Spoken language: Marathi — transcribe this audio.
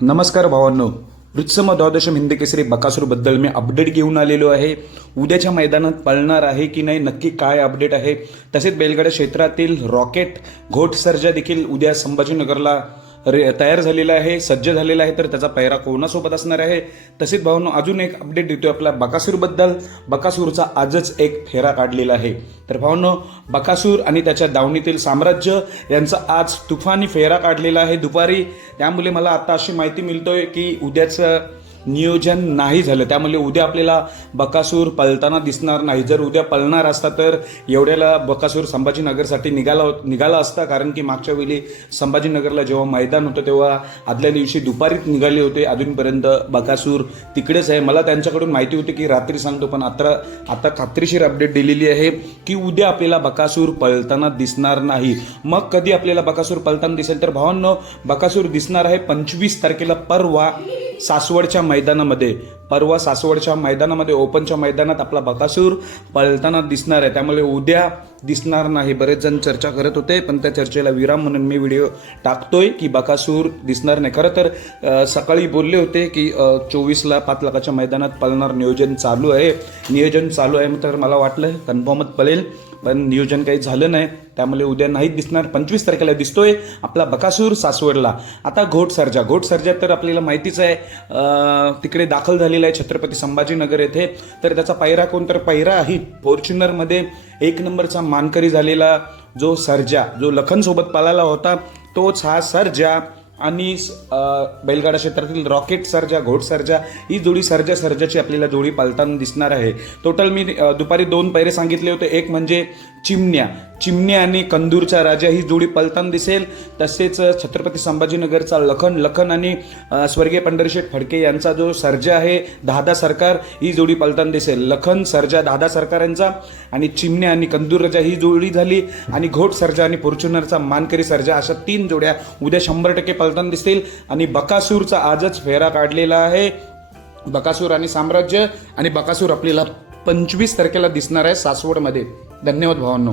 नमस्कार भावांनो, वृत्सम द्वादशम हिंदी केसरी बकासूरबद्दल मी अपडेट घेऊन आलेलो आहे. उद्याच्या मैदानात पळणार आहे की नाही, नक्की काय अपडेट आहे. तसेच बैलगाडा क्षेत्रातील रॉकेट घोट सर्जा देखील उद्या संभाजीनगरला तयार झालेला आहे, सज्ज झालेला आहे. तर त्याचा पैरा कोणासोबत असणार आहे. तसेच भावांनो, अजून एक अपडेट देतोय आपला बकासूरबद्दल. बकासूरचा आजच एक फेरा काढलेला आहे. तर भावांनो, बकासूर आणि त्याच्या दावणीतील साम्राज्य यांचा आज तुफानी फेरा काढलेला आहे दुपारी. त्यामुळे मला आता अशी माहिती मिळतोय की उद्याचं नियोजन नाही झालं, त्यामुळे उद्या आपल्याला बकासूर दिसणार नाही. जर उद्या पळणार असता तर एवढ्याला बकासूर संभाजीनगरसाठी निघाला असता. कारण की मागच्या वेळी संभाजीनगरला जेव्हा मैदान होतं तेव्हा आदल्या दिवशी दुपारीच निघाले होते. अजूनपर्यंत बकासूर तिकडेच आहे. मला त्यांच्याकडून माहिती होती की रात्री सांगतो, पण आता खात्रीशीर अपडेट दिलेली आहे की उद्या आपल्याला बकासूर पळताना दिसणार नाही. मग कधी आपल्याला बकासूर पळताना दिसेल, तर भावांनो, बकासूर दिसणार आहे 25 तारखेला परवा सासवडच्या मैदानामध्ये ओपनच्या मैदानात आपला बकासूर पळताना दिसणार आहे. त्यामुळे उद्या दिसणार नाही. बरेच जण चर्चा करत होते, पण त्या चर्चेला विराम म्हणून मी व्हिडिओ टाकतोय की बकासूर दिसणार नाही. खरं तर सकाळी बोलले होते की 24ला 5 लाखाच्या मैदानात पळणार नियोजन चालू आहे. तर मला वाटलं कन्फर्मच पळेल, पण नियोजन काही झालं नाही. त्यामुळे उद्या नाहीच दिसणार. 25 तारखेला दिसतोय आपला बकासूर सासवडला. आता घोट सर्जा तर आपल्याला माहितीच आहे, तिकडे दाखल झालेला आहे छत्रपती संभाजीनगर येथे. तर त्याचा पैरा कोण, तर पैरा आहे फॉर्च्युनरमध्ये 1 नंबरचा मानकरी झालेला जो सर्जा, जो लखन सोबत पळाला होता, तोच हा सर्जा. आणि बैलगाडा क्षेत्रातील रॉकेट सर्जा, घोट सर्जा, ही जोडी सर्जाची आपल्याला जोडी पालताना दिसणार आहे. टोटल मी दुपारी 2 पैरे सांगितले होते. एक म्हणजे चिमण्या आणि कंदूरचा राजा, ही जोडी पलताना दिसेल. तसेच छत्रपती संभाजीनगरचा लखन आणि स्वर्गीय पंढरीशेठ फडके यांचा जो सर्जा आहे दादा सरकार, ही जोडी पलताना दिसेल. लखन सर्जा दादा सरकार यांचा, आणि चिमण्या आणि कंदूर राजा ही जोडी झाली. आणि घोट सर्जा आणि फॉर्च्युनरचा मानकरी सर्जा, अशा 3 जोड्या उद्या 100% पलताना दिसतील. आणि बकासूरचा आजच फेरा काढलेला आहे. बकासूर आणि साम्राज्य, आणि बकासूर आपल्याला 25 तारखेला दिसणार आहे सासवडमध्ये. धन्यवाद भावांनो.